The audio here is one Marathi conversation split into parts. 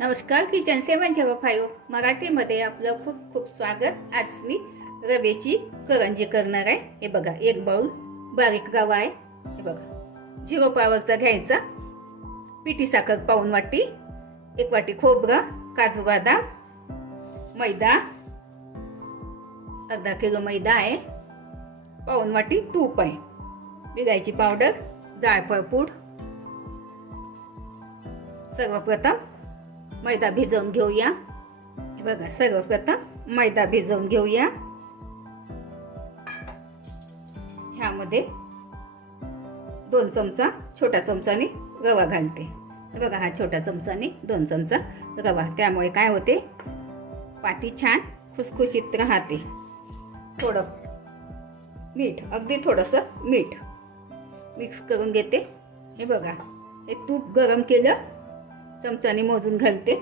नमस्कार किचन सेवन झिरो फाईव्ह मराठीमध्ये आपलं खूप खूप स्वागत. आज मी रवेची करंजी करणार आहे. हे बघा एक बाऊल बारीक रवा आहे. हे बघा झिरो पावरचा घ्यायचा. पिठी साखर पाऊन वाटी एक वाटी खोबरं काजू बदाम मैदा अर्धा किलो मैदा आहे. पाऊन वाटी तूप आहे. विलायची पावडर जायफळ पूड. सर्वप्रथम मैदा भिजवून घेऊया. बघा बघा सर्वप्रथम मैदा भिजवून घेऊया. ह्यामध्ये दोन चमचा छोट्या चमचाने रवा घालते. बघा हा छोट्या चमचाने दोन चमचा रवा. त्यामुळे काय होते? पाती छान खुसखुशीत राहते. थोडं मीठ अगदी थोडंसं मीठ मिक्स करून घेते. हे बघा हे तूप गरम केलं चमच्याने मोजून घालते.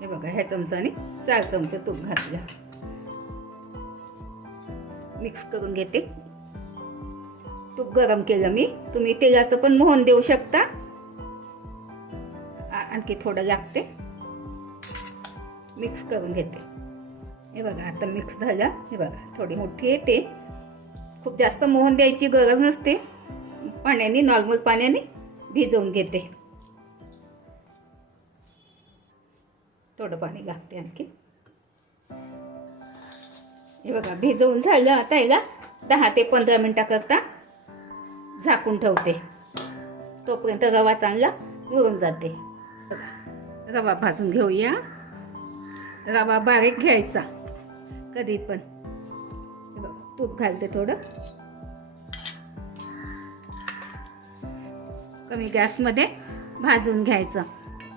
हे बघा ह्या चमचाने चार चमचे तूप घातल्या मिक्स करून घेते. तूप गरम केलं मी. तुम्ही तेलाचं पण मोहन देऊ शकता. आणखी थोडं लागते. मिक्स करून घेते. हे बघा आता मिक्स झालं. हे बघा थोडी मोठी येते. खूप जास्त मोहन द्यायची गरज नसते. पाण्याने नॉर्मल पाण्याने भिजवून घेते. थोडं पाणी घालते आणखी. हे बघा भिजवून झालं. आता याला दहा ते पंधरा मिनटाकरता झाकून ठेवते. तोपर्यंत रवा चांगला उरून जाते. रवा भाजून घेऊया. रवा बारीक घ्यायचा कधी पण तूप घालते थोडं. कमी गॅसमध्ये भाजून घ्यायचं.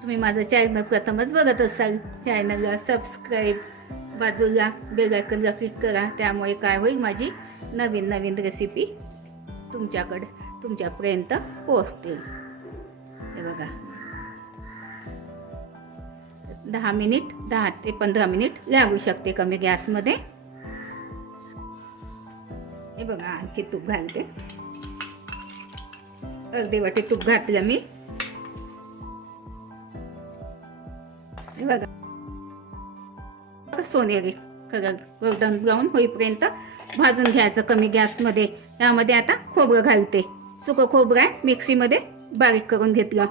तुम्ही माझं चॅनल प्रथमच बघत असाल चॅनलला सबस्क्राईब बाजूला बेलायकनला क्लिक करा त्यामुळे काय होईल माझी नवीन नवीन रेसिपी तुमच्याकडे तुमच्यापर्यंत पोहोचतील. हे बघा. दहा मिनिट दहा ते पंधरा मिनिट लागू शकते कमी गॅसमध्ये. हे बघा आणखी तूप घालते. अगदी वाटे तूप घातलं मी हे बघा. सोनेरी कलर गोल्डन ब्राऊन होईपर्यंत भाजून घ्यायचं कमी गॅसमध्ये. यामध्ये आता खोबरं घालते. सुकं खोबरं आहे मिक्सीमध्ये बारीक करून घेतलं.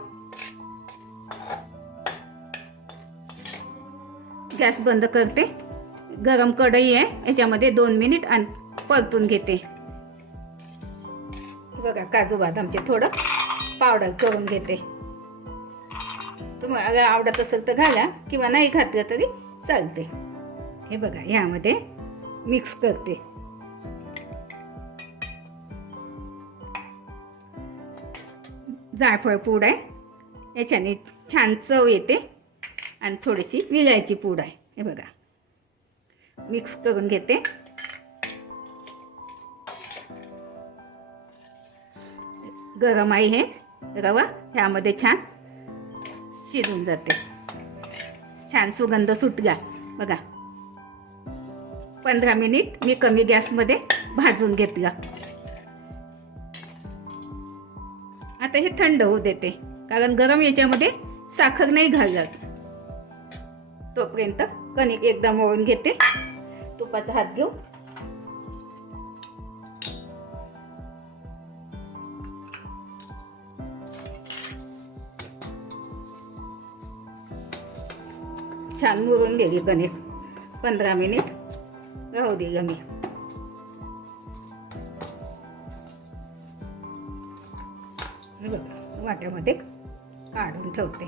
गॅस बंद करते. गरम कढई आहे याच्यामध्ये दोन मिनिट आणि परतून घेते. हे बघा काजू बदामचे थोडं पावडर करून घेते. तुम्हाला आवडत असेल तर घाला किंवा नाही घातलं तरी चालते हे बघा यामध्ये मिक्स करते. जायफळ पूड आहे. याच्याने छान चव येते आणि थोडीशी विलायची पूड आहे. हे बघा. मिक्स करून घेते. गरम आहे हे रवा ह्यामध्ये छान शिजून जाते. छान सुगंध सुटला बघा. पंधरा मिनिट मी कमी गॅसमध्ये भाजून घेतलं. आता हे थंड होऊ देते कारण गरम याच्यामध्ये साखर नाही घालत. तोपर्यंत कणिक एकदा मळून घेते. तुपाचा हात घेऊ. छान मुरून गेली कणिक पंधरा मिनिट. राहू दे मी. बघा वाट्यामध्ये काढून ठेवते.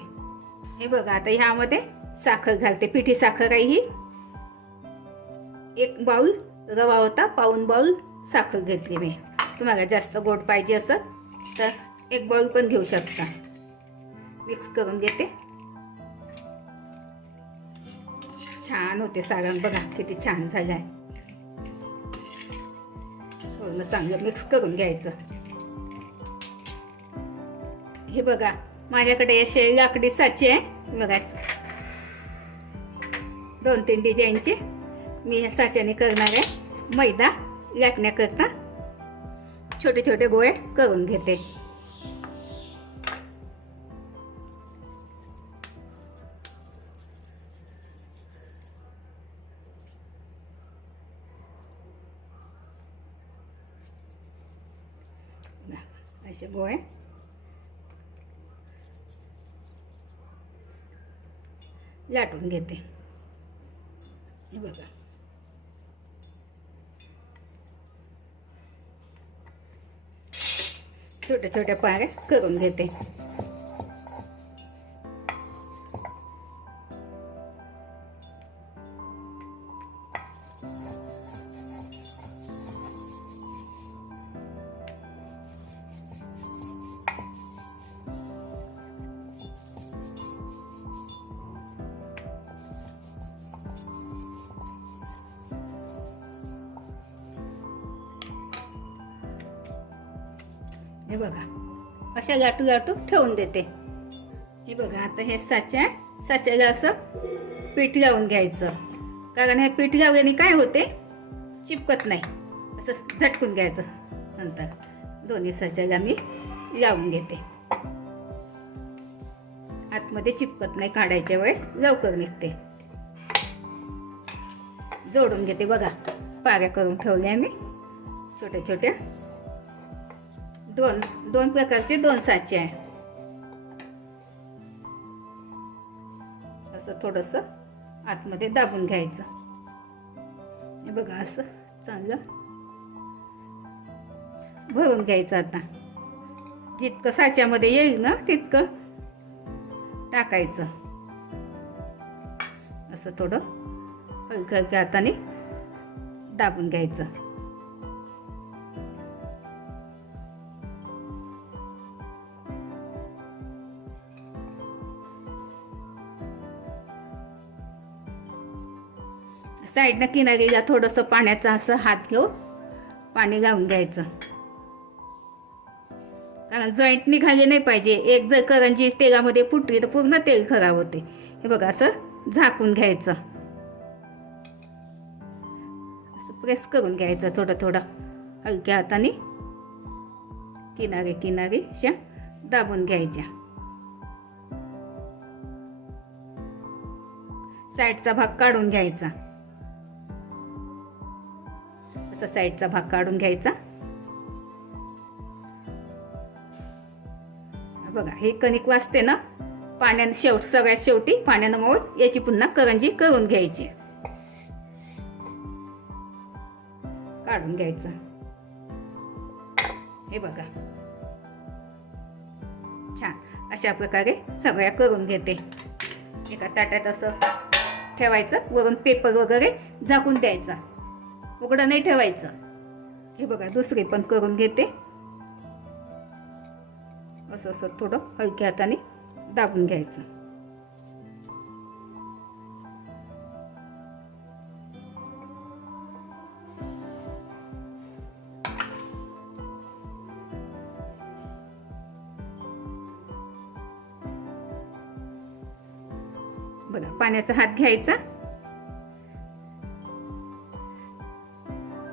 हे बघा आता ह्यामध्ये साखर घालते. पिठी साखर आहे ही. एक बाऊल रवा होता पाऊन बाऊल साखर घेतली मी. तुम्हाला जास्त गोड पाहिजे असत तर एक बाऊल पण घेऊ शकता. मिक्स करून घेते. छान होते सारण. बघा किती छान झालं आहे. पूर्ण चांगलं मिक्स करून घ्यायचं. हे बघा माझ्याकडे असे लाकडी साचे आहे. बघा. दोन तीन डिझाईनचे मी ह्या साच्याने करणार आहे. मैदा लाटण्याकरता छोटे छोटे गोळे करून घेते. असे गोळे. लाटून घेते. हे बघा. छोट्या छोट्या पाऱ्या करून घेते. हे बघा. अशा गाठू गाठू ठेवून देते. हे बघा आता हे साच्या साच्याला असं पीठ लावून घ्यायचं. कारण हे पीठ लावल्याने काय होते? चिपकत नाही. असं झटकून घ्यायचं. नंतर दोन्ही साच्याला मी लावून घेते. आतमध्ये चिपकत नाही काढायच्या वेळेस लवकर निघते. जोडून घेते बघा. पाऱ्या करून ठेवल्या मी. छोट्या छोट्या दोन दोन प्रकारचे दोन साचे आहे. असं थोडंसं आतमध्ये दाबून घ्यायचं. हे बघा असं चांगलं भरून घ्यायचं आता. जितकं साच्यामध्ये येईल ना तितकं टाकायचं. असं थोडं हलक्या हलक्या हाताने दाबून घ्यायचं. साईडनं किनारीला थोडंसं पाण्याचा असं हात घेऊन पाणी घालून घ्यायचं. कारण जॉईंट निघाले नाही पाहिजे. एक जर करंजी तेलामध्ये फुटली तर पूर्ण तेल खराब होते. हे बघा असं झाकून घ्यायचं. असं प्रेस करून घ्यायचं थोडं थोडं. हलक्या हाताने किनारे किनारे अशा दाबून घ्यायच्या. साईडचा भाग काढून घ्यायचा. असा साईडचा भाग काढून घ्यायचा. बघा हे कणिक वाजते ना पाण्यानं शेवट सगळ्यात शेवटी पाण्यानं मळून याची पुन्हा करंजी करून घ्यायची. काढून घ्यायचं. हे बघा. छान अशा प्रकारे सगळ्या करून घेते. एका ताटात असं ठेवायचं वरून पेपर वगैरे झाकून द्यायचा. उघडं नाही ठेवायचं. हे बघा दुसरी पण करून घेते. असं असं थोडं हलक्या हाताने दाबून घ्यायचं. बघा पाण्याचा हात घ्यायचा.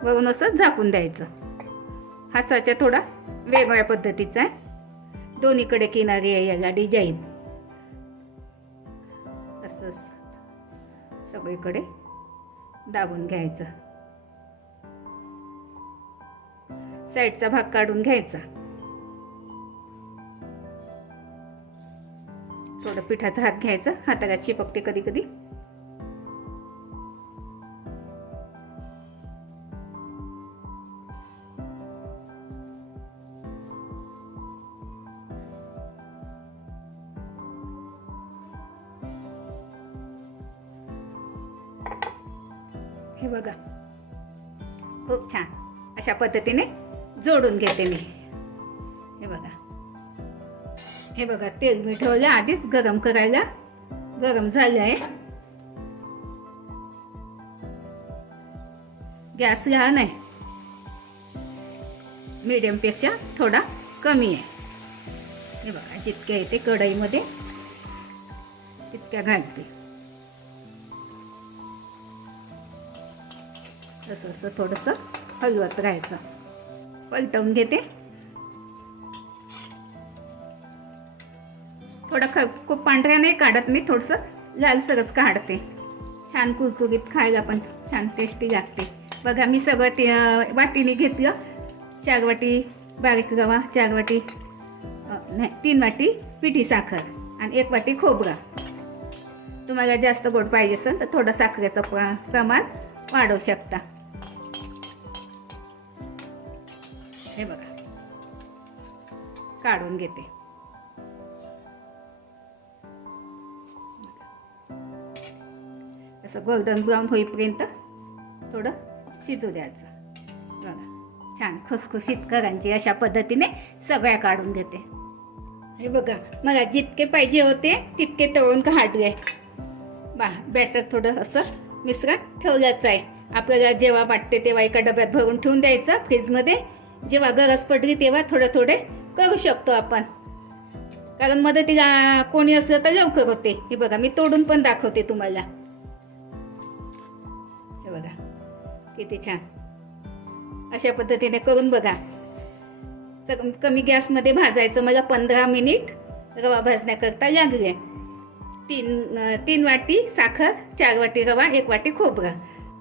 वरून असं झाकून द्यायचं. हासाच्या थोडा वेगळ्या पद्धतीचा आहे. दोन्हीकडे किनारी आहे याला डिझाईन असं सगळीकडे दाबून घ्यायचं. साईडचा भाग काढून घ्यायचा. थोडं पिठाचा हात घ्यायचा. हाताला चिपकते कधी कधी. बघा. खूप छान. अशा पद्धतीने जोडून घेते मी. हे बघा. हे बघा तेल मी ठेवलं आधीच गरम करायला. गरम झालं आहे. गॅस लहान आहे मीडियमपेक्षा थोडा कमी आहे. हे बघा जितके येते कढईमध्ये तितक्या घालते. असं असं थोडंसं हलवत राहायचं. पलटवून घेते. थोडं ख खूप पांढऱ्या नाही काढत मी थोडंसं लालसरच काढते. छान कुरकुरीत खायला पण छान टेस्टी लागते. बघा मी सगळं ते वाटीने घेतलं. चार वाटी बारीक रवा चार वाटी नाही तीन वाटी पिठी साखर आणि एक वाटी खोबरा. तुम्हाला जास्त गोड पाहिजे असेल तर थोडं साखरेचं प्र प्रमाण वाढवू शकता. हे बघा. काढून घेते. असं गोल्डन ब्राऊन होईपर्यंत थोडं शिजू द्यायचं. बघा छान खुसखुशीत करांची अशा पद्धतीने सगळ्या काढून घेते. हे बघा मला जितके पाहिजे होते तितके तळून काढले. बा बॅटर थोडं असं मिश्रण ठेवलंच आहे. आपल्याला जेव्हा वाटते तेव्हा एका डब्यात भरून ठेवून द्यायचं फ्रीजमध्ये जेव्हा गरज पडली तेव्हा थोडं थोडे करू शकतो आपण. कारण मदतीला कोणी असलं तर लवकर होते. हे बघा मी तोडून पण दाखवते तुम्हाला. हे बघा किती छान. अशा पद्धतीने करून बघा. च- कमी गॅसमध्ये भाजायचं मला पंधरा मिनिट रवा भाजण्याकरता लागले. तीन तीन वाटी साखर चार वाटी रवा एक वाटी खोबरं.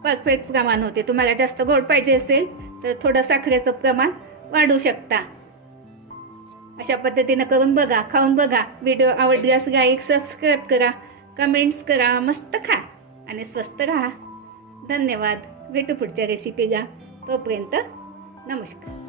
परफेक्ट प्रमाण होते. तुम्हाला जास्त गोड पाहिजे असेल तर थोडं साखरेचं प्रमाण वाढू शकता. अशा पद्धतीनं करून बघा खाऊन बघा. व्हिडिओ आवडल्यास लाईक सबस्क्राईब करा कमेंट्स करा मस्त खा आणि स्वस्त राहा. धन्यवाद. भेटू पुढच्या रेसिपीला तोपर्यंत नमस्कार.